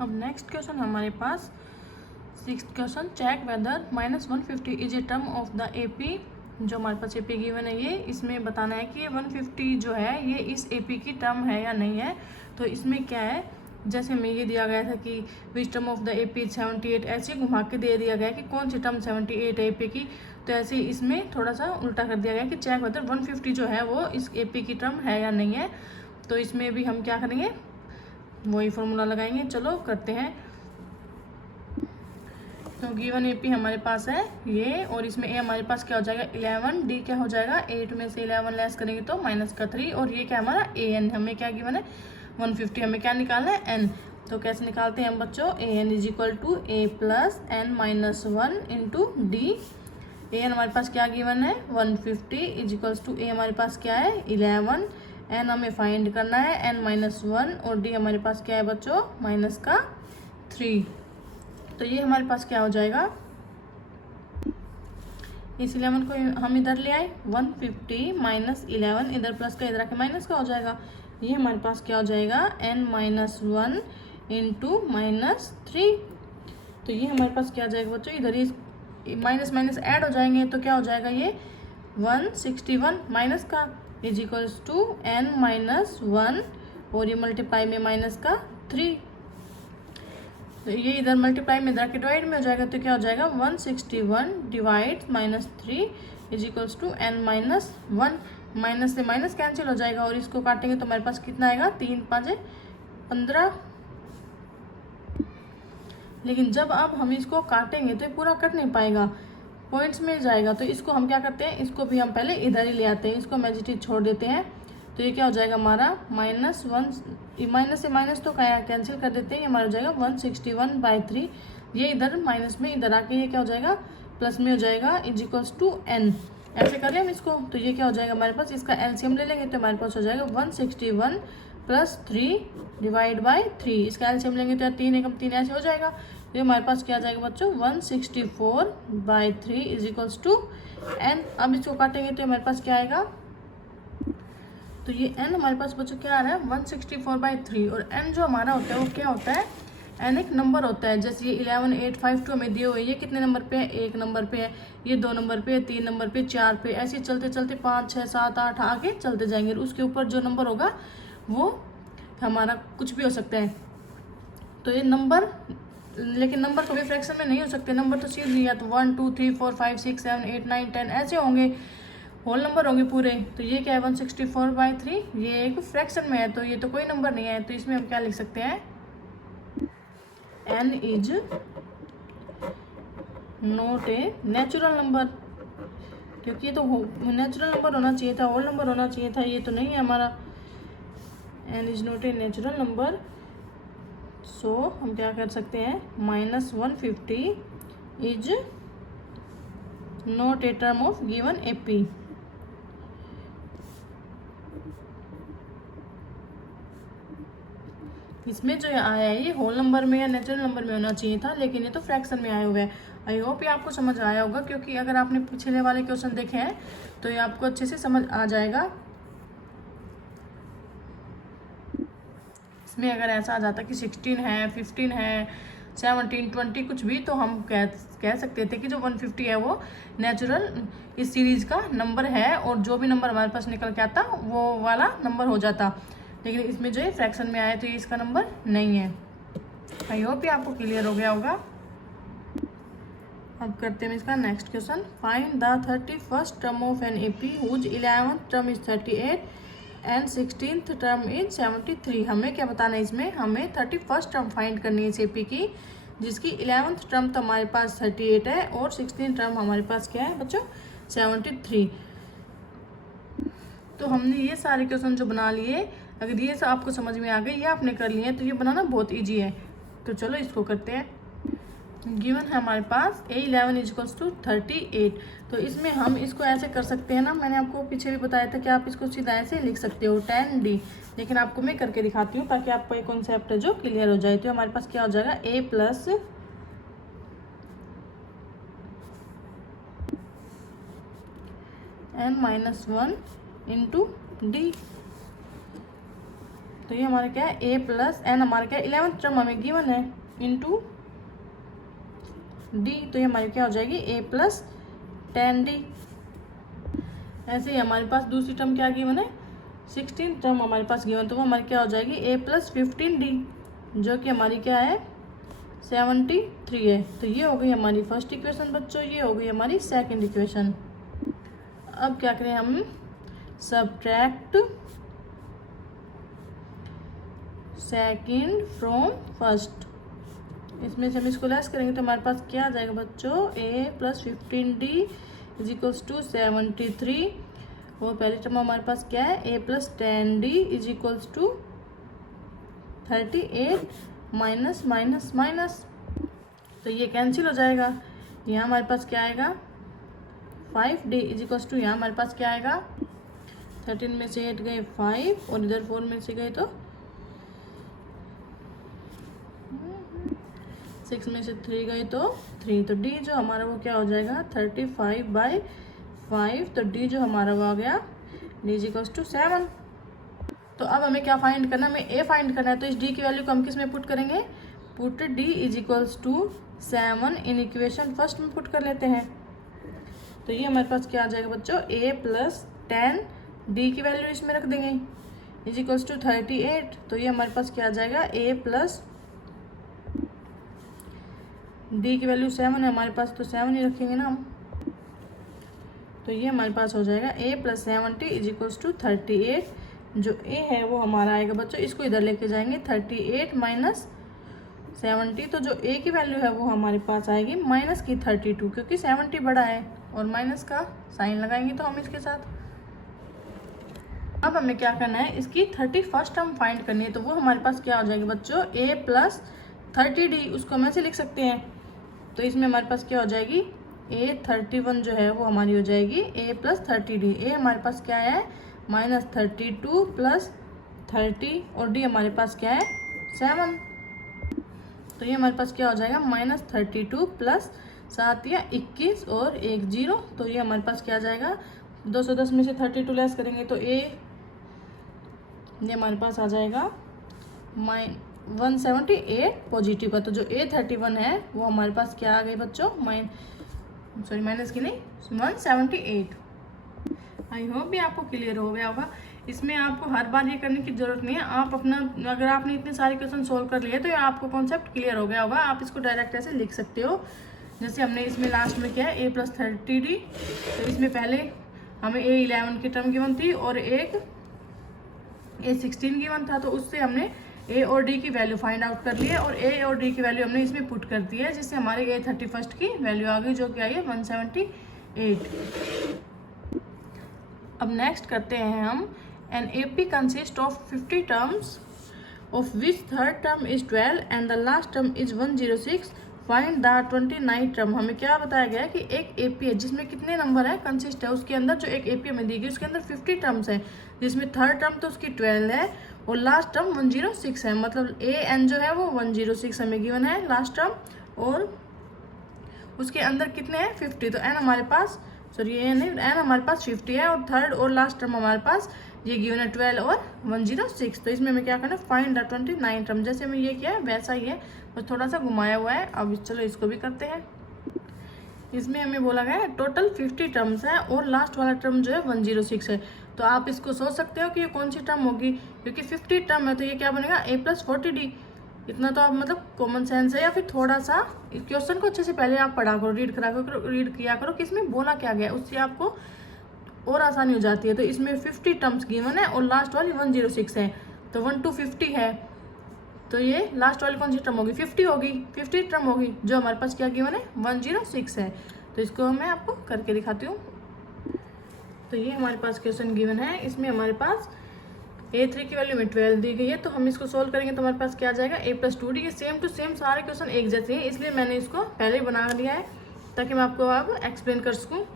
अब next question हमारे पास 6th question, check whether -150 is a term of the AP. जो हमारे पास एपी गिवन है ये, इसमें बताना है कि ये 150 जो है ये इस एपी की टर्म है या नहीं है। तो इसमें क्या है, जैसे हमें ये दिया गया था कि which term of the AP 78, ऐसे घुमा के दे दिया गया कि कौन सी टर्म 78 है एपी की। तो ऐसे इसमें थोड़ा सा उल्टा कर दिया गया कि चेक वेदर 150 जो है वो इस एपी की टर्म है या नहीं है। तो इसमें भी हम क्या करेंगे, वही फॉर्मूला लगाएंगे। चलो करते हैं। तो गिवन एपी हमारे पास है ये, और इसमें ए हमारे पास क्या हो जाएगा 11, डी क्या हो जाएगा 8 में से 11 लेस करेंगे तो -3, और ये क्या हमारा ए एन, हमें क्या गिवन है 150, हमें क्या निकालना है एन। तो कैसे निकालते हैं हम बच्चों, A N is equal to A plus N minus 1 into D. A N हमारे पास क्या गिवन है 150 इज इक्वल्स टू ए हमारे पास क्या है 11, एन हमें फाइंड करना है एन माइनस 1, और डी हमारे पास क्या है बच्चों -3। तो ये हमारे पास क्या हो जाएगा, इस 11 को हम इधर ले आए, 150 माइनस 11, इधर प्लस का इधर आके माइनस का हो जाएगा। ये हमारे पास क्या हो जाएगा n-1 इंटू -3। तो ये हमारे पास क्या आ जाएगा बच्चों, इधर ही माइनस माइनस ऐड हो जाएंगे तो क्या हो जाएगा ये 161 माइनस का इज इक्वल्स टू n-1, और ये मल्टीप्लाई में -3। तो ये इधर मल्टीप्लाई में इधर के डिवाइड में हो जाएगा तो क्या हो जाएगा 161 divide -3 is equals to n-1। Minus से माइनस कैंसिल हो जाएगा, और इसको काटेंगे तो हमारे पास कितना आएगा 3 5 15। लेकिन जब अब हम इसको काटेंगे तो ये पूरा कट नहीं पाएगा, पॉइंट्स मिल जाएगा। तो इसको हम क्या करते हैं, इसको भी हम पहले इधर ही ले आते हैं, इसको मैजिटिव छोड़ देते हैं। तो ये क्या हो जाएगा हमारा -1, माइनस से माइनस तो कैंसिल कर देते हैं, ये हमारा हो जाएगा 161/3। ये इधर माइनस में इधर आके ये क्या हो जाएगा प्लस में हो जाएगा इज इक्वल्स टू n। ऐसे करें हम इसको, तो ये क्या हो जाएगा हमारे पास, इसका एलसीएम ले लेंगे तो हमारे पास हो जाएगा 161 + 3 डिवाइड बाई 3। इसका एलसीएम लेंगे तो 3 एकम 3 ऐसे हो जाएगा। तो हमारे पास क्या आ जाएगा बच्चों 164/3 इज इक्वल्स टू n। अब इसको काटेंगे तो हमारे पास क्या आएगा, तो ये n हमारे पास बच्चों क्या आ रहा है 164/3, और n जो हमारा होता है वो क्या होता है, n एक नंबर होता है। जैसे ये 11852 हमें दिए हुए, ये कितने नंबर पे है 1 नंबर पे है, ये 2 नंबर पे है, 3 नंबर पे, 4 पे, ऐसे चलते चलते 5 6 7 8 आगे चलते जाएंगे। और उसके ऊपर जो नंबर होगा वो हमारा कुछ भी हो सकता है। तो ये नंबर, लेकिन नंबर कभी फ्रैक्शन में नहीं हो सकते, नंबर तो सीधे या तो 1 2 3 4 5 6 7 8 9 10 ऐसे होंगे, होल नंबर होंगे पूरे। तो ये क्या है 164/3, ये एक फ्रैक्शन में है, तो ये तो कोई नंबर नहीं है। तो इसमें हम क्या लिख सकते हैं, n is not a natural number, क्योंकि ये तो नेचुरल नंबर होना चाहिए था, होल नंबर होना चाहिए था, ये तो नहीं है हमारा। n is not a natural number, so हम क्या कर सकते हैं -150 is not a term of given AP. इसमें जो आया है ये होल नंबर में या नेचुरल नंबर में होना चाहिए था, लेकिन ये तो फ्रैक्शन में आया हुआ है। आई होप ये आपको समझ आया होगा, क्योंकि अगर आपने पिछले वाले क्वेश्चन देखे हैं तो ये आपको अच्छे से समझ आ जाएगा। इसमें अगर ऐसा आ जाता कि 16 है 15 है 17 20 कुछ भी, तो हम कह सकते थे कि जो 150 है वो नेचुरल इस सीरीज का नंबर है, और जो भी नंबर हमारे पास निकल के आता वो वाला नंबर हो जाता। लेकिन इसमें जो है फ्रैक्शन में आया तो ये इसका नंबर नहीं है। आई होप ये आपको क्लियर हो गया होगा। अब करते हैं इसका next question, find the 31st term of an AP whose 11th term is 38 and 16th term is 73। हमें क्या बताना है, इसमें हमें 31st टर्म फाइंड करनी है इस एपी की, जिसकी 11th टर्म तो हमारे पास 38 है और 16th टर्म हमारे पास क्या है बच्चों 73। तो हमने ये सारे क्वेश्चन जो बना लिए, अगर ये सब आपको समझ में आ गए, ये आपने कर लिए हैं, तो ये बनाना बहुत इजी है। तो चलो इसको करते हैं। गिवन है हमारे पास A11 इज इक्वल्स टू 38। तो इसमें हम इसको ऐसे कर सकते हैं ना, मैंने आपको पीछे भी बताया था कि आप इसको सीधा ऐसे लिख सकते हो 10D, लेकिन आपको मैं करके दिखाती हूँ ताकि आपको ये कॉन्सेप्ट है जो क्लियर हो जाए। तो हमारे पास क्या हो जाएगा A plus n-1 into D। तो ये हमारा क्या है a प्लस एन, हमारा क्या 11th टर्म हमें गिवन है, इंटू डी, तो ये हमारी क्या हो जाएगी a प्लस 10d। ऐसे ही हमारे पास दूसरी टर्म क्या गिवन है, 16 टर्म हमारे पास गिवन, तो वो हमारी क्या हो जाएगी a प्लस 15d, जो कि हमारी क्या है 73 है। तो ये हो गई हमारी फर्स्ट इक्वेशन बच्चों, ये हो गई हमारी सेकंड इक्वेशन। अब क्या करें हम, सब्ट्रैक्ट सेकंड फ्रॉम फर्स्ट, इसमें से हम इसको लेस करेंगे तो हमारे पास क्या आ जाएगा बच्चों, a plus 15d is equals to 73। वो पहली टर्म हमारे पास क्या है, a plus 10d is equals to 38 minus minus minus, तो ये कैंसिल हो जाएगा। यहाँ हमारे पास क्या आएगा 5d इज इक्वल्स टू, यहाँ हमारे पास क्या आएगा 13 में से 8 गए 5 और इधर 4 में से गए तो 6 में से 3 गए तो 3, तो d जो हमारा वो क्या हो जाएगा 35/5, तो d जो हमारा वो आ गया d इज इक्वल्स टू 7। तो अब हमें क्या फाइंड करना है, हमें a फाइंड करना है, तो इस d की वैल्यू को हम किस में पुट करेंगे, put d is equals to 7 in equation first में पुट कर लेते हैं। तो ये हमारे पास क्या आ जाएगा बच्चों, a प्लस 10 d की वैल्यू इसमें रख देंगे इज इक्वल्स टू 38, तो ये हमारे पास क्या आ जाएगा a प्लस d की वैल्यू 7 है हमारे पास, तो 7 ही रखेंगे ना हम, तो ये हमारे पास हो जाएगा a plus 70 is equals to 38। जो a है वो हमारा आएगा बच्चों, इसको इधर लेके जाएंगे 38 माइनस 70, तो जो a की वैल्यू है वो हमारे पास आएगी माइनस की 32, क्योंकि 70 बड़ा है और माइनस का साइन लगाएंगे तो हम इसके साथ। अब हमें क्या करना है, इसकी 31st टर्म फाइंड करनी है, तो वो हमारे पास क्या हो जाएगी बच्चों, a प्लस 30d, उसको हम ऐसे लिख सकते हैं। तो इसमें हमारे पास क्या हो जाएगी, a 31 जो है वो हमारी हो जाएगी a प्लस 30d। a हमारे पास क्या है माइनस 32 प्लस 30 और d हमारे पास क्या है 7, तो ये हमारे पास क्या हो जाएगा माइनस 32 प्लस 7 या 21 और 1 0, तो ये हमारे पास क्या आ जाएगा 210 में से 32 लेस करेंगे तो ये हमारे पास आ जाएगा 178 पॉजिटिव का। तो जो A31 है वो हमारे पास क्या आ गई बच्चों, माइनस की नहीं 178। आई होप भी आपको क्लियर हो गया होगा। इसमें आपको हर बार ये करने की ज़रूरत नहीं है, आप अपना अगर आपने इतने सारे क्वेश्चन सोल्व कर लिए तो आपको कॉन्सेप्ट क्लियर हो गया होगा। आप इसको डायरेक्ट ऐसे लिख सकते हो, जैसे हमने इसमें लास्ट में क्या है a प्लस 30d, तो इसमें पहले हमें a11 की टर्म गिवन थी और एक a16 गिवन था, तो उससे हमने a और d की वैल्यू फाइंड आउट कर ली है और a और d की वैल्यू हमने इसमें पुट कर दी है, जिससे हमारे a31 की वैल्यू आ गई जो कि आई है 178। अब नेक्स्ट करते हैं हम, an AP consist of 50 terms of which third term is 12 and the last term is 106, find the 29 term. हमें क्या बताया गया है कि एक AP है जिसमें कितने नंबर है कंसिस्ट है, उसके अंदर जो एक AP हमें दी गई उसके अंदर 50 टर्म्स है, जिसमें थर्ड टर्म तो उसकी 12 है और लास्ट टर्म 106 है, मतलब AN जो है वो 106 हमें गिवन है लास्ट टर्म, और उसके अंदर कितने हैं 50, तो N हमारे पास N हमारे पास 50 है और थर्ड और लास्ट टर्म हमारे पास ये गिवन है 12 और 106। तो इसमें हमें क्या करना है, फाइंड द 29 टर्म। जैसे हमें ये किया है वैसा ही है, बस थोड़ा सा घुमाया हुआ है। अब चलो इसको भी करते हैं। इसमें हमें बोला गया है टोटल 50 टर्म्स है और लास्ट वाला टर्म जो है 106 है, तो आप इसको सोच सकते हो कि ये कौन सी टर्म होगी, क्योंकि 50 टर्म है तो ये क्या बनेगा a प्लस 40d। इतना तो आप मतलब कॉमन सेंस है, या फिर थोड़ा सा क्वेश्चन को अच्छे से पहले आप पढ़ा करो, रीड किया करो कि इसमें बोला क्या गया, उससे आपको और आसानी हो जाती है। तो इसमें 50 टर्म्स गिवन है और लास्ट वाली 106 है, तो 1 to 50 है, तो ये लास्ट वाली कौन सी टर्म होगी 50 होगी, 50 टर्म होगी, जो हमारे पास क्या गिवन है 106 है। तो इसको मैं आपको करके दिखाती हूँ। तो ये हमारे पास क्वेश्चन गिवन है, इसमें हमारे पास A3 की वैल्यू में 12 दी गई है, तो हम इसको सोल्व करेंगे तो हमारे पास क्या आ जाएगा a प्लस 2d। ये सेम टू सेम सारे क्वेश्चन एक जैसे हैं, इसलिए मैंने इसको पहले ही बना लिया है ताकि मैं आपको अब एक्सप्लेन कर सकूँ।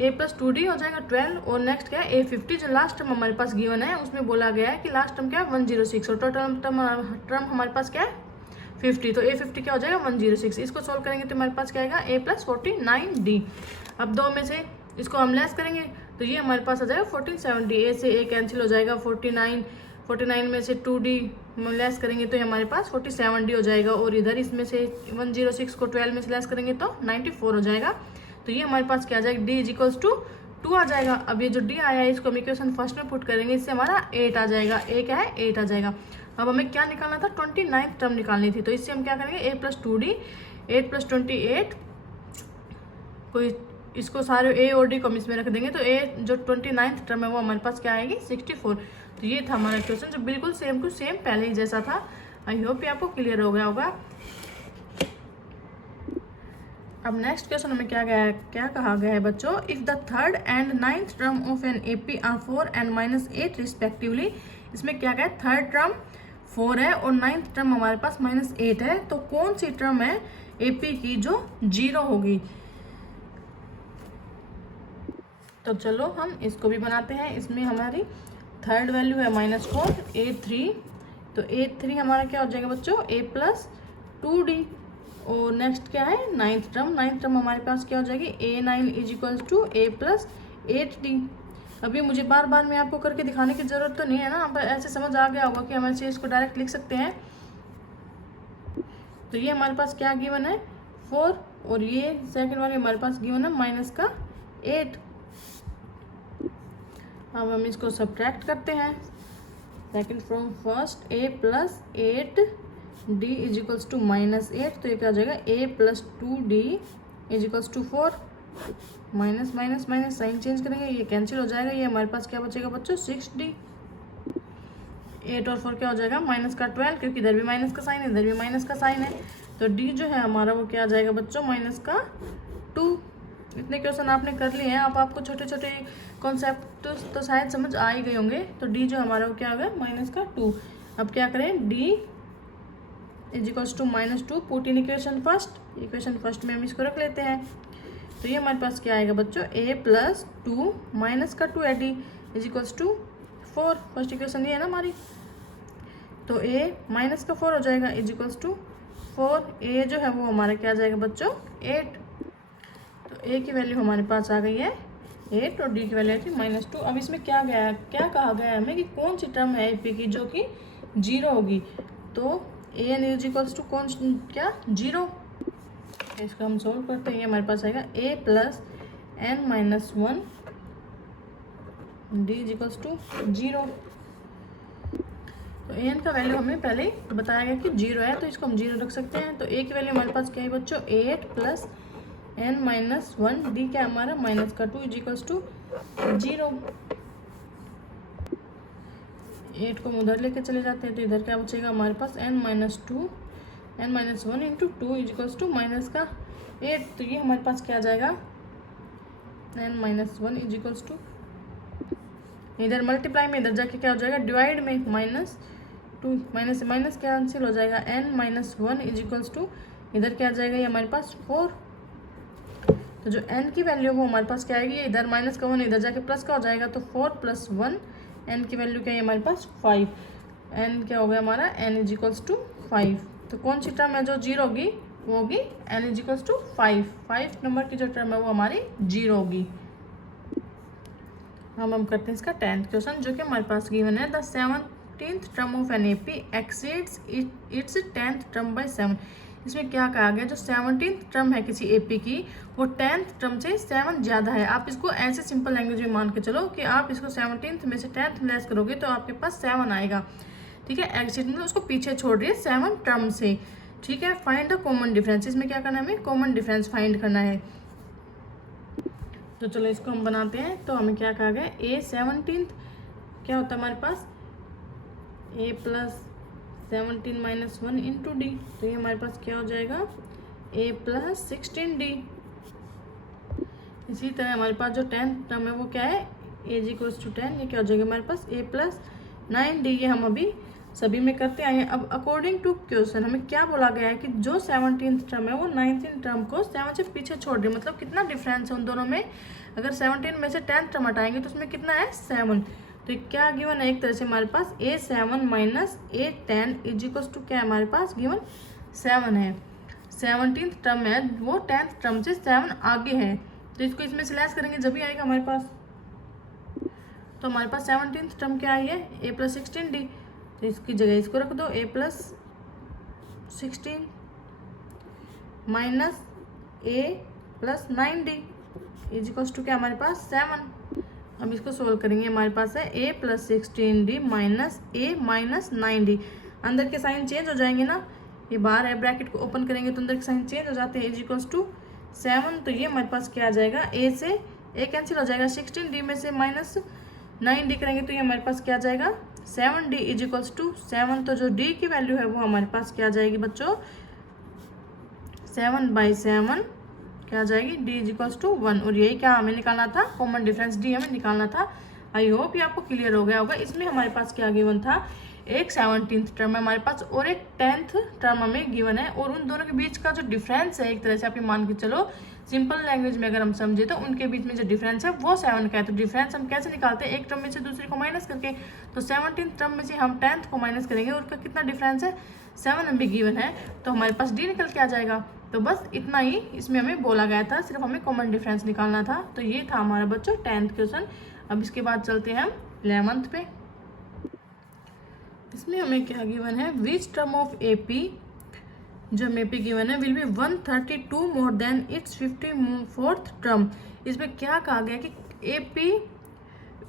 a प्लस 2d हो जाएगा 12 और नेक्स्ट क्या है a50, जो लास्ट टर्म हमारे पास गिवन है उसमें बोला गया है कि लास्ट टर्म क्या है 106 और टोटल टर्म हमारे पास क्या है 50, तो a50 क्या हो जाएगा 106। इसको सोल्व करेंगे तो हमारे पास क्या आएगा a प्लस 49d। अब दो में से इसको हम लेस करेंगे तो ये हमारे पास आ जाएगा 1470, a से a कैंसिल हो जाएगा, 49 49 में से 2D लेस करेंगे तो हमारे पास 47D हो जाएगा, और इधर इसमें से 106 को 12 में से लेस करेंगे तो 94 हो जाएगा। तो ये हमारे पास क्या आ जाएगा, D इजिकल्स टू 2 आ जाएगा। अब ये जो D आया है इसको हम इक्वेशन फर्स्ट में पुट करेंगे, इससे हमारा 8 आ जाएगा। A क्या है, 8 आ जाएगा। अब हमें क्या निकालना था, 29th टर्म निकालनी थी, तो इससे हम क्या करेंगे, A + 2D, 8 + 28, कोई इसको सारे A और D को हम इसमें रख देंगे, तो A जो 29th टर्म है वो हमारे पास क्या आएगी, 64। तो ये था हमारा क्वेश्चन, जो बिल्कुल सेम टू सेम पहले ही जैसा था। आई होप ये आपको क्लियर हो गया होगा। अब नेक्स्ट क्वेश्चन में क्या कहा गया है बच्चों, if the third and 9th term of an AP are 4 and -8 respectively. इसमें क्या है, थर्ड टर्म 4 है और 9th टर्म हमारे पास -8 है, तो कौन सी टर्म है AP की जो 0 होगी। तो चलो हम इसको भी बनाते हैं। इसमें हमारी थर्ड वैल्यू है -4, A3, तो A3 हमारा क्या हो जाएगा बच्चों, A + 2D। और नेक्स्ट क्या है, 9th टर्म हमारे पास क्या हो जाएगी, A9 = A + 8D। अभी मुझे बार बार मैं आपको करके दिखाने की ज़रूरत तो नहीं है ना, आप ऐसे समझ आ गया होगा कि हम ऐसे इसको डायरेक्ट लिख सकते हैं। तो ये हमारे पास क्या गिवन है, 4, और ये सेकंड वाले हमारे पास गिवन है -8। अब हम इसको सब्ट्रैक्ट करते हैं, second from first, A + 8D = -8, तो ये क्या हो जाएगा, A + 2D = 4, minus minus minus sign change करेंगे, ये कैंसिल हो जाएगा। ये हमारे पास क्या बचेगा बच्चों, 6D। 8 और 4 क्या हो जाएगा, -12, क्योंकि इधर भी माइनस का साइन है, इधर भी माइनस का साइन है, तो D जो है हमारा वो क्या आ जाएगा बच्चों, -2। इतने क्वेश्चन आपने कर लिए हैं, आपको छोटे छोटे कॉन्सेप्ट तो शायद समझ आ ही गए होंगे। तो D जो हमारा वो क्या हो गया, -2। अब क्या करें, D = -2, put in equation first में हम इसको रख लेते हैं। तो ये हमारे पास क्या आएगा बच्चों, A + 2 -2 है, D = 4। फर्स्ट इक्वेशन ये है ना हमारी, तो A -4 हो जाएगा = 4। A जो है वो हमारा क्या आ जाएगा बच्चों, 8। तो A की वैल्यू हमारे पास आ गई है 8 और D की वैल्यू थी -2। अब इसमें क्या कहा गया है हमें कि कौन सी टर्म है AP की जो कि 0 होगी। तो AN = कौन क्या, 0। इसको हम सोल्व करते हैं, ये हमारे पास आएगा A + n-1 D = 0। तो an का वैल्यू हमें पहले ही बताया गया कि 0 है, तो इसको हम 0 रख सकते हैं। तो A की वैल्यू हमारे पास क्या है बच्चों, 8 + n-1, D क्या हमारा -2 = 0। 8 को हम उधर लेके चले जाते हैं, तो इधर क्या बचेगा हमारे पास, n-1 × 2 -8। तो ये हमारे पास क्या आ जाएगा, n-1 = इधर मल्टीप्लाई में, इधर जाके क्या हो जाएगा, डिवाइड में, -2, माइनस से माइनस कैंसिल हो जाएगा, n-1 = इधर क्या आ जाएगा, ये हमारे पास 4। तो जो n की वैल्यू वो हमारे पास क्या आएगी, इधर माइनस का 1 इधर जाके प्लस का हो जाएगा, तो 4 + 1, n की वैल्यू क्या है हमारे पास 5। n क्या हो गया हमारा, n = 5। तो कौन सी टर्म है जो 0 होगी, वो होगी n = 5। 5 नंबर की जो टर्म है वो हमारी 0 होगी। हम करते हैं इसका 10th क्वेश्चन, जो कि हमारे पास गिवन है, the 17th term of an AP exceeds its 10th term by 7। इसमें क्या कहा गया, जो 17th टर्म है किसी AP की, वो 10th टर्म से 7 ज़्यादा है। आप इसको ऐसे सिंपल लैंग्वेज में मान के चलो कि आप इसको 17th में से 10th लेस करोगे तो आपके पास 7 आएगा, ठीक है। एक्सीड मतलब उसको पीछे छोड़ रही है 7 टर्म से, ठीक है। फाइंड द कॉमन डिफरेंस, इसमें क्या करना है हमें, कॉमन डिफरेंस फाइंड करना है। तो चलो इसको हम बनाते हैं। तो हमें क्या कहा गया, A 17th क्या होता है हमारे पास, A + 17 - 1 × D। तो ये हमारे पास क्या हो जाएगा, A + 16D। इसी तरह हमारे पास जो 10th टर्म है वो क्या है, A = 10, ये क्या हो जाएगा हमारे पास, A + 9D। ये हम अभी सभी में करते आए हैं। अब अकॉर्डिंग टू क्वेश्चन हमें क्या बोला गया है कि जो 17th टर्म है वो 19th टर्म को 7 से पीछे छोड़ रही है, मतलब कितना डिफरेंस है उन दोनों में। अगर 17 में से 10th टर्म हटाएंगे तो उसमें कितना है, 7। तो क्या गिवन है, एक तरह से हमारे पास A7 - A10 = क्या है हमारे पास गिवन 7 है। 17th टर्म है वो 10th टर्म से 7 आगे है, तो इसको इसमें से लेस करेंगे जब भी आएगा हमारे पास। तो हमारे पास 17th टर्म क्या आई है, a + 16d। तो इसकी जगह इसको रख दो, a + 16 minus a + 9d equals to क्या हमारे पास 7। अब इसको सोल्व करेंगे, हमारे पास है a + 16d minus a - 9d। अंदर के साइन चेंज हो जाएंगे ना, ये बाहर है, ब्रैकेट को ओपन करेंगे तो अंदर के साइन चेंज हो जाते हैं, इजिकल्स टू 7। तो ये हमारे पास क्या आ जाएगा, a से a कैंसिल हो जाएगा, 16d में से माइनस 9d करेंगे तो ये हमारे पास क्या आ जाएगा 7d इजिकल्स टू 7। तो जो d की वैल्यू है वो हमारे पास क्या आ जाएगी बच्चों, 7/7 क्या आ जाएगी, d इजिकल्स टू 1। और यही क्या हमें निकालना था, कॉमन डिफरेंस d हमें निकालना था। आई होप ये आपको क्लियर हो गया होगा। इसमें हमारे पास क्या गिवन था, एक 17th टर्म है हमारे पास और एक 10th टर्म हमें गिवन है, और उन दोनों के बीच का जो डिफरेंस है, एक तरह से आप ये मान के चलो, सिंपल लैंग्वेज में अगर हम समझे तो उनके बीच में जो डिफरेंस है वो 7 का है। तो डिफरेंस हम कैसे निकालते हैं, एक टर्म में से दूसरे को माइनस करके। तो 17th टर्म में से हम 10th को माइनस करेंगे, और उसका कितना डिफरेंस है 7 हमें गिवन है, तो हमारे पास d निकल के आ जाएगा। तो बस इतना ही इसमें हमें बोला गया था, सिर्फ हमें कॉमन डिफरेंस निकालना था। तो ये था हमारा बच्चों 10th क्वेश्चन। अब इसके बाद चलते हैं हम 11th पे। इसमें हमें क्या गिवन है, विच टर्म ऑफ AP, जो हमें AP गिवन है, will be 132 more than it's 54th term. इसमें क्या कहा गया कि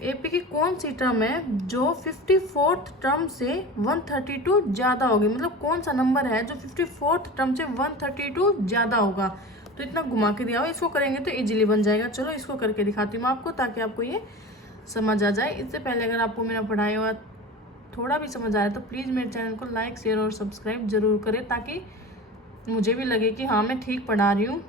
AP की कौन सी टर्म है जो 54th टर्म से 132 ज़्यादा होगी, मतलब कौन सा नंबर है जो 54th टर्म से 132 ज़्यादा होगा। तो इतना घुमा के दिया हुआ, इसको करेंगे तो इजीली बन जाएगा। चलो इसको करके दिखाती हूँ आपको, ताकि आपको ये समझ आ जाए। इससे पहले अगर आपको मेरा पढ़ाया हुआ थोड़ा भी समझ आया तो प्लीज़ मेरे चैनल को लाइक, शेयर और सब्सक्राइब जरूर करें, ताकि मुझे भी लगे कि हाँ मैं ठीक पढ़ा रही हूँ।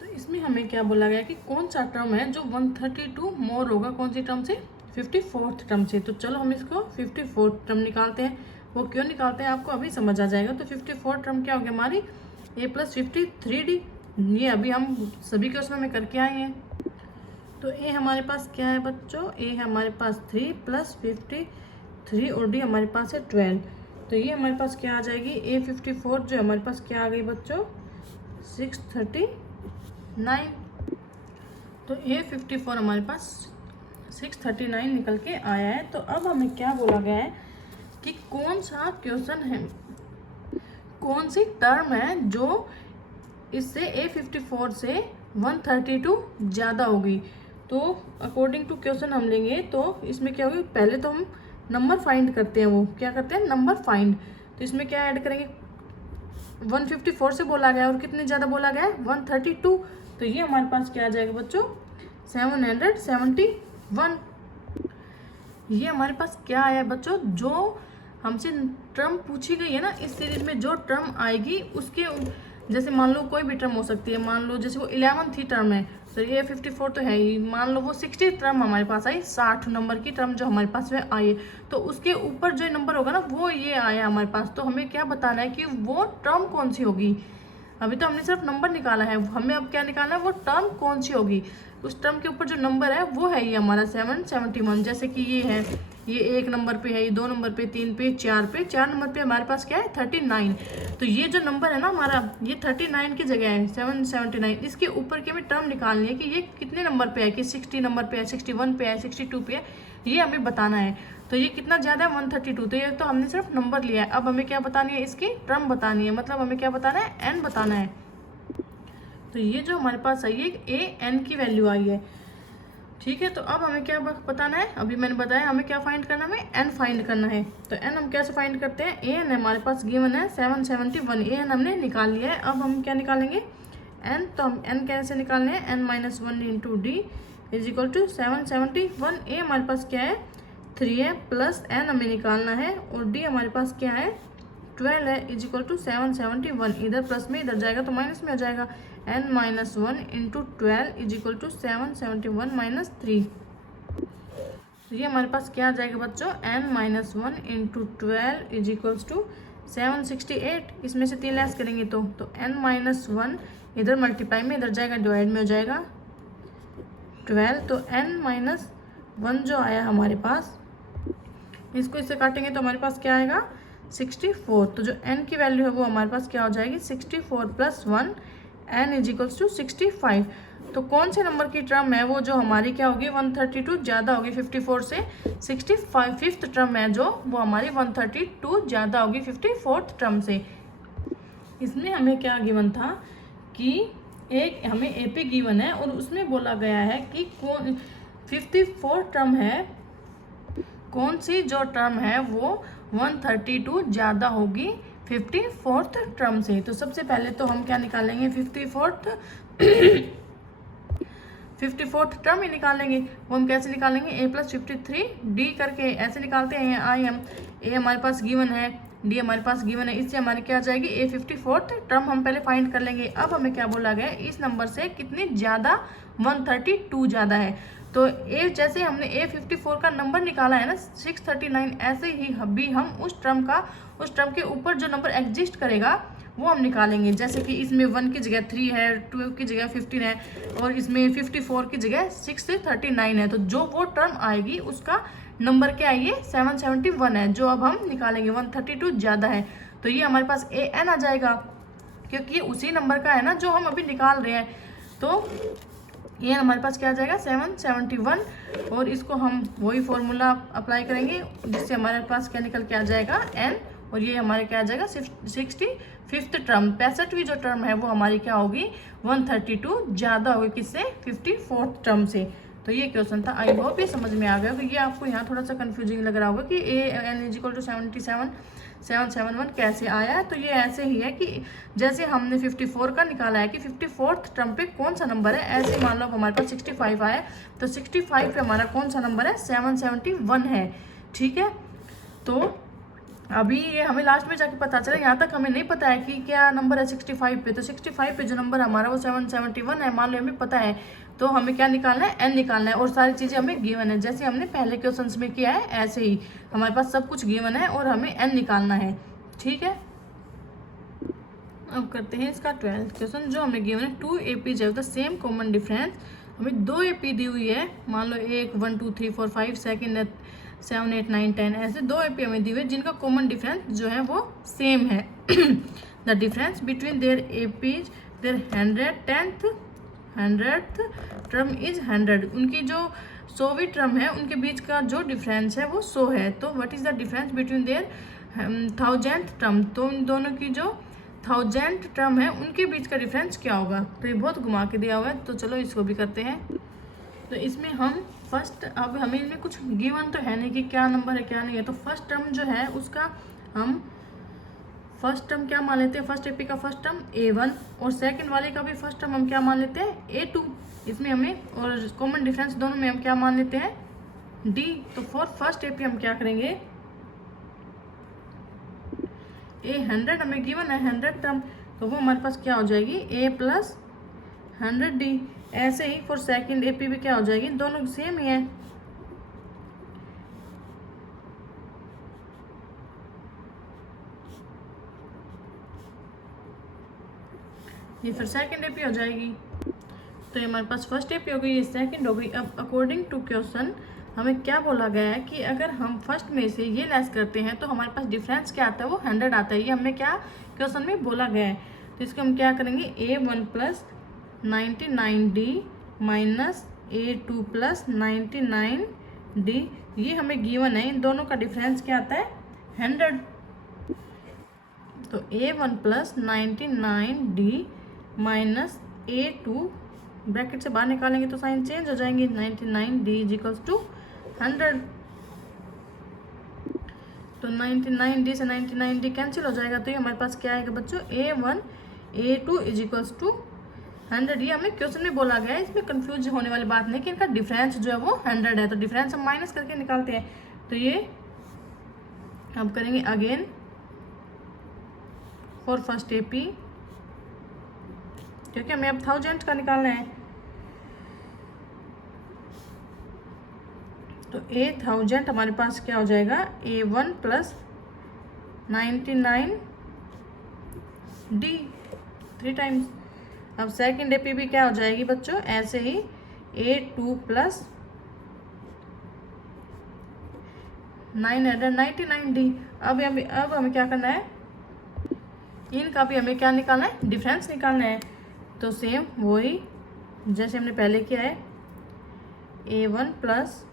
तो इसमें हमें क्या बोला गया कि कौन सा टर्म है जो 132 मोर होगा, कौन सी टर्म से, 54th टर्म से। तो चलो हम इसको 54th टर्म निकालते हैं। वो क्यों निकालते हैं आपको अभी समझ आ जाएगा। तो 54th टर्म क्या हो गया हमारी, a + 53d। ये अभी हम सभी क्वेश्चनों में करके आए हैं। तो a हमारे पास क्या है बच्चों, a है हमारे पास 3 + 53 और d हमारे पास है 12। तो ये हमारे पास क्या आ जाएगी, a 54 जो हमारे पास क्या आ गई बच्चों 639। तो a 54 हमारे पास 639 निकल के आया है। तो अब हमें क्या बोला गया है कि कौन सा क्वेश्चन है, कौन सी टर्म है जो इससे a 54 से 132 ज़्यादा होगी। तो अकॉर्डिंग टू क्वेश्चन हम लेंगे तो इसमें क्या होगी, पहले तो हम नंबर फाइंड करते हैं, वो क्या करते हैं नंबर फाइंड। तो इसमें क्या ऐड करेंगे, 154 से बोला गया और कितने ज़्यादा बोला गया है 132। तो ये हमारे पास क्या आ जाएगा बच्चों 771। ये हमारे पास क्या आया बच्चों, जो हमसे टर्म पूछी गई है ना इस सीरीज में, जो टर्म आएगी उसके, जैसे मान लो कोई भी टर्म हो सकती है, मान लो जैसे वो 11th ही टर्म है, तो ये 54 तो है ही, मान लो वो 60 टर्म हमारे पास आई, 60 नंबर की टर्म जो हमारे पास वह आई है, तो उसके ऊपर जो नंबर होगा ना वो ये आया हमारे पास। तो हमें क्या बताना है कि वो टर्म कौन सी होगी। अभी तो हमने सिर्फ नंबर निकाला है, हमें अब क्या निकालना है, वो टर्म कौन सी होगी। उस टर्म के ऊपर जो नंबर है वो है ये हमारा 771। जैसे कि ये है, ये 1 नंबर पे है, ये 2 नंबर पे, 3 पे, 4 पे, 4 नंबर पे हमारे पास क्या है 39। तो ये जो नंबर है ना हमारा, ये 39 की जगह है 779। इसके ऊपर की हमें टर्म निकालनी है कि ये कितने नंबर पे है, कि 60 नंबर पे है, 61 पे है, 62 पे है, ये हमें बताना है। तो ये कितना ज़्यादा है 132। तो ये तो हमने सिर्फ नंबर लिया है। अब हमें क्या बतानी है, इसकी टर्म बतानी है, मतलब हमें क्या बताना है, n बताना है। तो ये जो हमारे पास आई है a n की वैल्यू आई है, ठीक है। तो अब हमें क्या बताना है, अभी मैंने बताया हमें क्या फाइंड करना है, n फाइंड करना है। तो n हम कैसे फाइंड करते हैं, a n हमारे पास गिवन है 771, a n हमने निकाल लिया है। अब हम क्या निकालेंगे n, तो हम n कैसे निकालने हैं, n - 1 × d = 771। a हमारे पास क्या है 3 है, प्लस n हमें निकालना है, और d हमारे पास क्या है 12 है, = 771। इधर प्लस में इधर जाएगा तो माइनस में हो जाएगा, n - 1 × 12 = 771 - 3। तो ये हमारे पास क्या आ जाएगा बच्चों, n - 1 × 12 = 768। इसमें से 3 लेस करेंगे तो n - 1 इधर मल्टीप्लाई में, इधर जाएगा डिवाइड में हो जाएगा 12। तो n - 1 जो आया हमारे पास, इसको इससे काटेंगे तो हमारे पास क्या आएगा 64। तो जो n की वैल्यू है वो हमारे पास क्या हो जाएगी 64 + 1, n = 65। तो कौन से नंबर की टर्म है वो जो हमारी क्या होगी 132 ज़्यादा होगी 54 से। 65 फिफ्थ टर्म है जो वो हमारी 132 ज़्यादा होगी 54th टर्म से। इसमें हमें क्या गिवन था कि एक हमें एपी गिवन है और उसमें बोला गया है कि कौन 54 टर्म है, कौन सी जो टर्म है वो 132 ज़्यादा होगी 54th टर्म से। तो सबसे पहले तो हम क्या निकालेंगे 54th टर्म ही निकालेंगे। वो हम कैसे निकालेंगे a + 53 d करके ऐसे निकालते हैं। आई एम ए हमारे पास गिवन है, डी हमारे पास गिवन है, इससे हमारी क्या आ जाएगी a 54th टर्म हम पहले फाइंड कर लेंगे। अब हमें क्या बोला गया इस नंबर से कितनी ज़्यादा 132 ज़्यादा है। तो ए जैसे हमने a 54 का नंबर निकाला है ना 639, ऐसे ही भी हम उस टर्म के ऊपर जो नंबर एग्जिस्ट करेगा वो हम निकालेंगे। जैसे कि इसमें 1 की जगह 3 है, 2 की जगह 15 है और इसमें 54 की जगह 639 है। तो जो वो टर्म आएगी उसका नंबर क्या है ये 771 है, जो अब हम निकालेंगे 132 ज़्यादा है। तो ये हमारे पास an आ जाएगा क्योंकि ये उसी नंबर का है ना जो हम अभी निकाल रहे हैं। तो ये हमारे पास क्या आ जाएगा 771 और इसको हम वही फॉर्मूला अप्लाई करेंगे जिससे हमारे पास क्या निकल के आ जाएगा n, और ये हमारे क्या आ जाएगा 65th टर्म 65वीं जो टर्म है वो हमारी क्या होगी 132 ज़्यादा होगी किससे 54th टर्म से। तो ये क्वेश्चन था। आई होप ये समझ में आ गया। तो ये आपको यहाँ थोड़ा सा कंफ्यूजिंग लग रहा होगा कि an = 771 कैसे आया। तो ये ऐसे ही है कि जैसे हमने 54 का निकाला है कि 54th टर्म पे कौन सा नंबर है, ऐसे मान लो हमारे पास 65 आया तो 65 पे हमारा कौन सा नंबर है 771 है। ठीक है, तो अभी ये हमें लास्ट में जाके पता चला, यहाँ तक हमें नहीं पता है कि क्या नंबर है 65 पे। तो 65 पे जो नंबर हमारा वो 771 है, मान लो हमें पता है। तो हमें क्या निकालना है n निकालना है और सारी चीज़ें हमें गिवन है जैसे हमने पहले क्वेश्चंस में किया है ऐसे ही हमारे पास सब कुछ गिवन है और हमें n निकालना है। ठीक है, अब करते हैं इसका 12th क्वेश्चन जो हमें गिवन है 2 APs है द सेम कॉमन डिफरेंस। हमें 2 AP दी हुई है, मान लो एक 1 2 3 4 5 सेकेंड है 7 8 9 10 ऐसे 2 AP हमें दी हुई है जिनका कॉमन डिफरेंस जो है वो सेम है। The difference between their APs their 100th term is 100। उनकी जो 100वीं टर्म है उनके बीच का जो डिफरेंस है वो 100 है। तो what is the difference between there 1000th term, तो इन दोनों की जो 1000th टर्म है उनके बीच का डिफरेंस क्या होगा। तो ये बहुत घुमा के दिया हुआ है, तो चलो इसको भी करते हैं। तो इसमें हम फर्स्ट, अब हमें इनमें कुछ गिवन तो है नहीं कि क्या नंबर है क्या नहीं है। तो फर्स्ट टर्म जो है उसका हम फर्स्ट टर्म क्या मान लेते हैं, फर्स्ट AP का फर्स्ट टर्म A1 और सेकंड वाले का भी फर्स्ट टर्म हम क्या मान लेते हैं A2। इसमें हमें और कॉमन डिफरेंस दोनों में हम क्या मान लेते हैं D। तो फॉर फर्स्ट AP हम क्या करेंगे A100 हमें गिवन है 100 टर्म, तो वो हमारे पास क्या हो जाएगी A + 100D। ऐसे ही फॉर सेकंड AP भी क्या हो जाएगी, दोनों सेम ही है। ये फिर सेकंड AP हो जाएगी। तो ये हमारे पास फर्स्ट AP हो गई, ये सेकंड हो गई। अब अकॉर्डिंग टू क्वेश्चन हमें क्या बोला गया है कि अगर हम फर्स्ट में से ये लेस करते हैं तो हमारे पास डिफरेंस क्या आता है वो 100 आता है। ये हमें क्या क्वेश्चन में बोला गया है। तो इसको हम क्या करेंगे A1 + 99D minus A2 + 99D, ये हमें गिवन है। इन दोनों का डिफरेंस क्या आता है 100। तो A1 + 99D minus A2 bracket से बाहर निकालेंगे तो साइन चेंज हो जाएंगे, 99D = 100। तो 99D से 99D कैंसिल हो जाएगा। तो ये हमारे पास क्या आएगा बच्चों A1 A2 = 100। ये हमें क्वेश्चन में बोला गया है, इसमें कंफ्यूज होने वाली बात नहीं कि इनका डिफरेंस जो है वो 100 है। तो डिफरेंस हम माइनस करके निकालते हैं। तो ये हम करेंगे अगेन फॉर फर्स्ट AP क्योंकि हमें अब 1000 का निकालना है। तो 1000 हमारे पास क्या हो जाएगा A1 + 99D 3 टाइम्स। अब सेकंड AP भी क्या हो जाएगी बच्चों ऐसे ही A2 + 999D। अब हमें क्या करना है, इनका भी हमें क्या निकालना है डिफरेंस निकालना है। तो सेम वही जैसे हमने पहले किया है A1 प्लस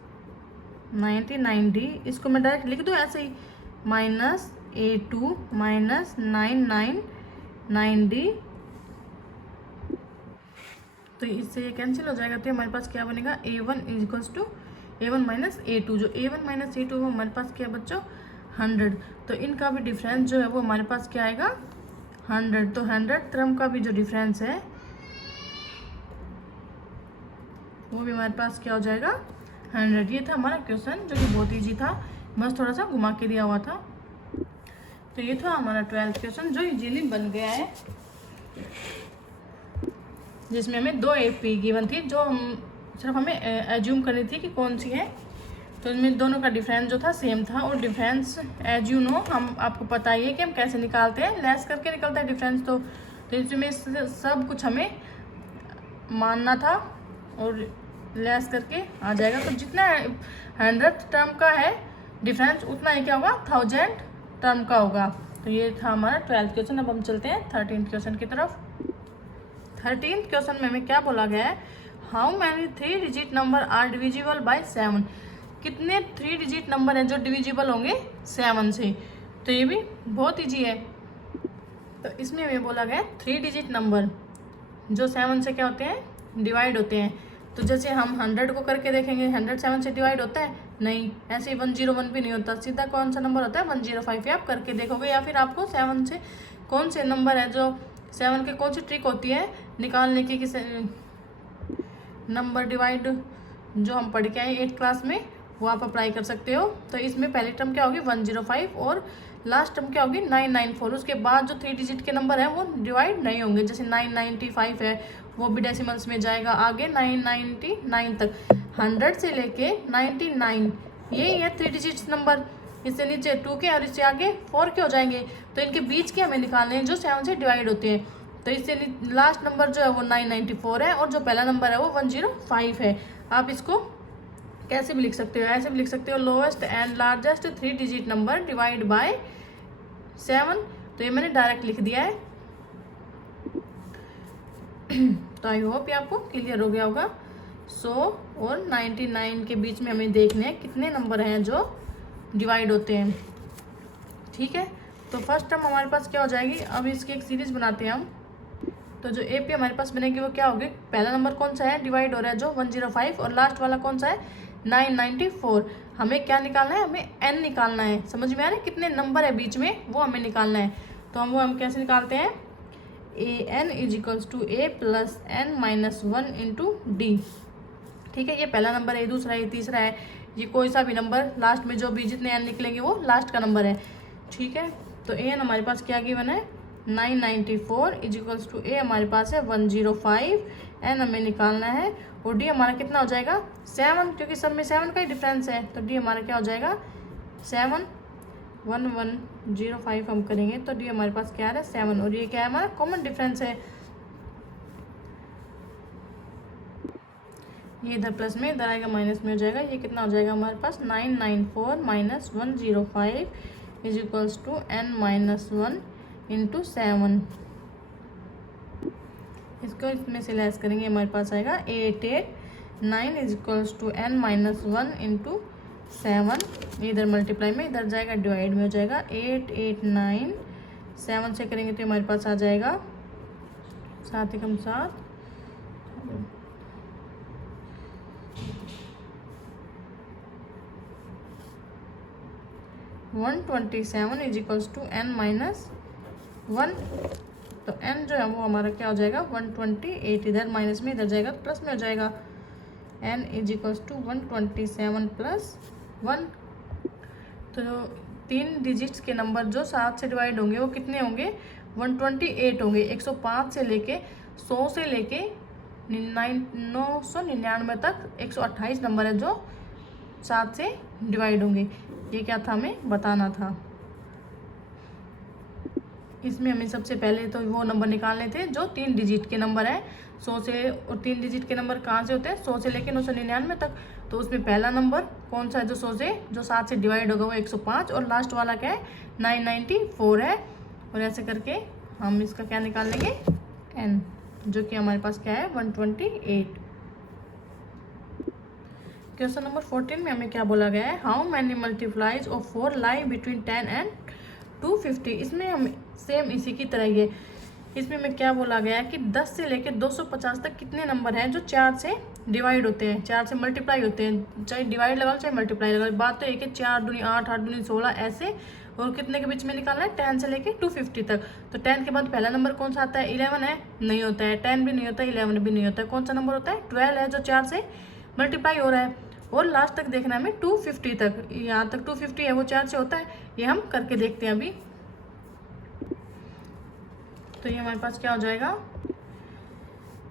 99D, इसको मैं डायरेक्ट लिख दूँ ऐसे ही, माइनस A2 माइनस 999D। तो इससे ये कैंसिल हो जाएगा, तो हमारे पास क्या बनेगा, A1 equals to A1 minus A2। जो A1 माइनस A2 वो हमारे पास क्या बच्चों 100। तो इनका भी डिफरेंस जो है वो हमारे पास क्या आएगा 100। तो 100 टर्म का भी जो डिफरेंस है वो भी हमारे पास क्या हो जाएगा 100। ये था हमारा क्वेश्चन जो कि बहुत ईजी था, बस थोड़ा सा घुमा के दिया हुआ था। तो ये था हमारा 12th क्वेश्चन जो इजीली बन गया है, जिसमें हमें 2 AP गिवन थी जो हम सिर्फ हमें एज्यूम करनी थी कि कौन सी है। तो इनमें दोनों का डिफरेंस जो था सेम था, और डिफरेंस एज यू नो हम आपको पता ही है कि हम कैसे निकालते हैं, लेस करके निकलता है डिफरेंस। तो इसमें सब कुछ हमें मानना था और लेस करके आ जाएगा। तो जितना 100th टर्म का है डिफरेंस उतना ही क्या होगा 1000 टर्म का होगा। तो ये था हमारा 12th क्वेश्चन। अब हम चलते हैं 13th क्वेश्चन की तरफ। 13th क्वेश्चन में हमें क्या बोला गया है, how many 3 digit number are divisible by 7। कितने 3 डिजिट नंबर हैं जो डिविजिबल होंगे 7 से। तो ये भी बहुत ईजी है। तो इसमें हमें बोला गया 3 डिजिट नंबर जो 7 से क्या होते हैं डिवाइड होते हैं। तो जैसे हम 100 को करके देखेंगे, 100 7 से डिवाइड होता है नहीं, ऐसे ही 101 भी नहीं होता, सीधा कौन सा नंबर होता है 105। आप करके देखोगे, या फिर आपको 7 से कौन से नंबर है जो 7 के कौन सी ट्रिक होती है निकालने की, किस नंबर डिवाइड जो हम पढ़ के आए 8th क्लास में, वो आप अप्लाई कर सकते हो। तो इसमें पहली टर्म क्या होगी 105 और लास्ट टर्म क्या होगी 994। उसके बाद जो 3 डिजिट के नंबर हैं वो डिवाइड नहीं होंगे। जैसे 995 है वो भी डेसिमल्स में जाएगा, आगे 999 तक, 100 से लेके 99 ये है 3 डिजिट नंबर। इससे नीचे 2 के और इससे आगे 4 के हो जाएंगे। तो इनके बीच के हमें निकालने हैं जो 7 से डिवाइड होते हैं। तो इससे लास्ट नंबर जो है वो 994 है और जो पहला नंबर है वो 105 है। आप इसको कैसे भी लिख सकते हो, ऐसे भी लिख सकते हो, lowest and largest 3 digit number divide by 7। तो ये मैंने डायरेक्ट लिख दिया है। तो आई होप ये आपको क्लियर हो गया होगा। 100 और 99 के बीच में हमें देखने हैं कितने नंबर हैं जो डिवाइड होते हैं। ठीक है, तो फर्स्ट टर्म हमारे पास क्या हो जाएगी, अब इसकी एक सीरीज बनाते हैं हम। तो जो AP हमारे पास बनेगी वो क्या होगी, पहला नंबर कौन सा है डिवाइड हो रहा है जो 105, और लास्ट वाला कौन सा है 994। हमें क्या निकालना है, हमें n निकालना है। समझ में आ रहा है कितने नंबर है बीच में वो हमें निकालना है। तो हम कैसे निकालते हैं, AN equals to A plus n minus 1 into D। ठीक है, ये पहला नंबर है, ये दूसरा है, ये तीसरा है, ये कोई सा भी नंबर लास्ट में जो भी जितने n निकलेंगे वो लास्ट का नंबर है। ठीक है, तो AN हमारे पास क्या गिवन है 994 इजिकल्स टू A हमारे पास है 105, n हमें निकालना है, और D हमारा कितना हो जाएगा 7, क्योंकि सब में 7 का ही डिफरेंस है। तो D हमारा क्या हो जाएगा 7, 1105 हम करेंगे तो D हमारे पास क्या आ रहा है 7, और ये क्या है हमारा कॉमन डिफरेंस है। ये इधर प्लस में इधर आएगा माइनस में हो जाएगा। ये कितना हो जाएगा हमारे पास 994 minus 105 is equals to n minus 1 into 7। इसको इसमें से लेस करेंगे, हमारे पास आएगा 889 is equals to n minus 1 into 7। इधर मल्टीप्लाई में इधर जाएगा डिवाइड में हो जाएगा 889, 7 से करेंगे तो हमारे पास आ जाएगा 7 एकम 7, 127 is equals to n minus 1। तो n जो है वो हमारा क्या हो जाएगा 128, इधर माइनस में इधर जाएगा प्लस में हो जाएगा n is equals to 127 plus 1। तो 3 डिजिट्स के नंबर जो 7 से डिवाइड होंगे वो कितने होंगे 128 होंगे। 105 से लेके 100 से लेके 999 तक 128 नंबर है जो 7 से डिवाइड होंगे। ये क्या था हमें बताना था। इसमें हमें सबसे पहले तो वो नंबर निकालने थे जो 3 डिजिट के नंबर है 100 से, और 3 डिजिट के नंबर कहाँ से होते हैं 100 से लेके 999 तक। तो उसमें पहला नंबर कौन सा है जो 100 से जो 7 से डिवाइड होगा वो 105, और लास्ट वाला क्या है 994 है। और ऐसे करके हम इसका क्या निकाल लेंगे n। जो कि हमारे पास क्या है 128। क्वेश्चन नंबर 14 में हमें क्या बोला गया है, how many multiplies of 4 lie between 10 and 250। इसमें हम सेम इसी की तरह ही है। इसमें हमें क्या बोला गया है कि 10 से लेकर 250 तक कितने नंबर हैं जो 4 से डिवाइड होते हैं, 4 से मल्टीप्लाई होते हैं, चाहे डिवाइड लगा लो चाहे मल्टीप्लाई लगा लो। बात तो एक है 4 दूनी 8, 8 दूनी 16 ऐसे, और कितने के बीच में निकालना है 10 से लेके 250 तक। तो 10 के बाद पहला नंबर कौन सा आता है, 11 है, नहीं होता है, 10 भी नहीं होता है, 11 भी नहीं होता है। कौन सा नंबर होता है, 12 है जो 4 से मल्टीप्लाई हो रहा है। और लास्ट तक देखना है हमें 250 तक, यहाँ तक 250 है वो 4 से होता है, ये हम करके देखते हैं अभी। तो ये हमारे पास क्या हो जाएगा,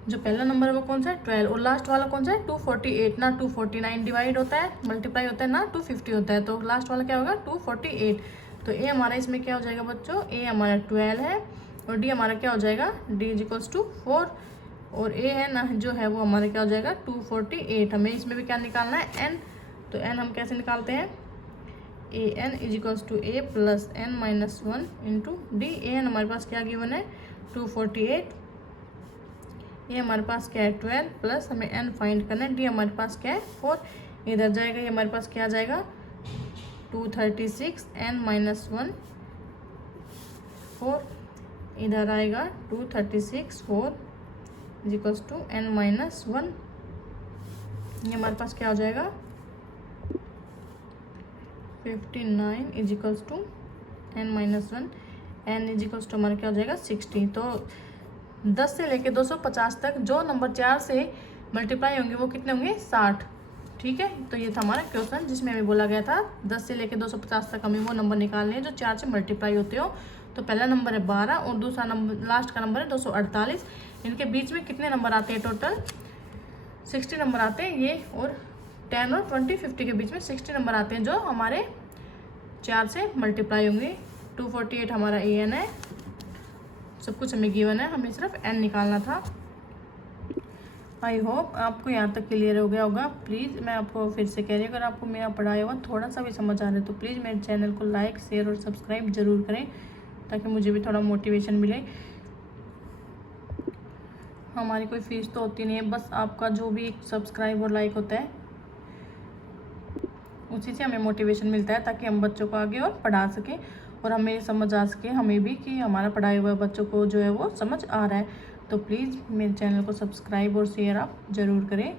जो पहला नंबर है वो कौन सा है 12, और लास्ट वाला कौन सा है 248 ना 249 डिवाइड होता है मल्टीप्लाई होता है ना 250 होता है, तो लास्ट वाला क्या होगा 248। तो ए हमारा इसमें क्या हो जाएगा बच्चों, ए हमारा 12 है और डी हमारा क्या हो जाएगा, डी इज इक्वल्स टू 4, और ए है ना जो है वो हमारा क्या हो जाएगा 248। हमें इसमें भी क्या निकालना है एन, तो एन हम कैसे निकालते हैं, A N is equals to A plus N minus 1 into D. A N हमारे पास क्या गिवन है 248, ये हमारे पास क्या है 12 प्लस हमें एन फाइंड करना है, डी हमारे पास क्या है 4, इधर जाएगा ये हमारे पास क्या आ जाएगा 236 एन माइनस 1 4, इधर आएगा 236 4 is equals to n minus 1, ये हमारे पास क्या हो जाएगा 59 is equals to n minus 1, n is equals to हमारा क्या हो जाएगा 60। तो 10 से लेके 250 तक जो नंबर 4 से मल्टीप्लाई होंगे वो कितने होंगे 60। ठीक है, तो ये था हमारा क्वेश्चन जिसमें हमें बोला गया था 10 से लेके 250 तक हमें वो नंबर निकालने हैं जो 4 से मल्टीप्लाई होते हो। तो पहला नंबर है 12 और दूसरा नंबर लास्ट का नंबर है 248। इनके बीच में कितने नंबर आते हैं, टोटल 60 नंबर आते हैं ये, और 10 और 20 50 के बीच में 60 नंबर आते हैं जो हमारे 4 से मल्टीप्लाई होंगे। 248 हमारा ए एन है, सब कुछ हमें गिवन है, हमें सिर्फ एन निकालना था। आई होप आपको यहाँ तक क्लियर हो गया होगा। प्लीज़ मैं आपको फिर से कह रही हूँ, अगर आपको मेरा पढ़ाया हुआ थोड़ा सा भी समझ आ रहा है तो प्लीज़ मेरे चैनल को लाइक शेयर और सब्सक्राइब जरूर करें ताकि मुझे भी थोड़ा मोटिवेशन मिले। हमारी कोई फीस तो होती नहीं है, बस आपका जो भी सब्सक्राइब और लाइक होता है उसी से हमें मोटिवेशन मिलता है ताकि हम बच्चों को आगे और पढ़ा सकें और हमें समझ आ सके हमें भी कि हमारा पढ़ाए हुए बच्चों को जो है वो समझ आ रहा है। तो प्लीज़ मेरे चैनल को सब्सक्राइब और शेयर आप ज़रूर करें।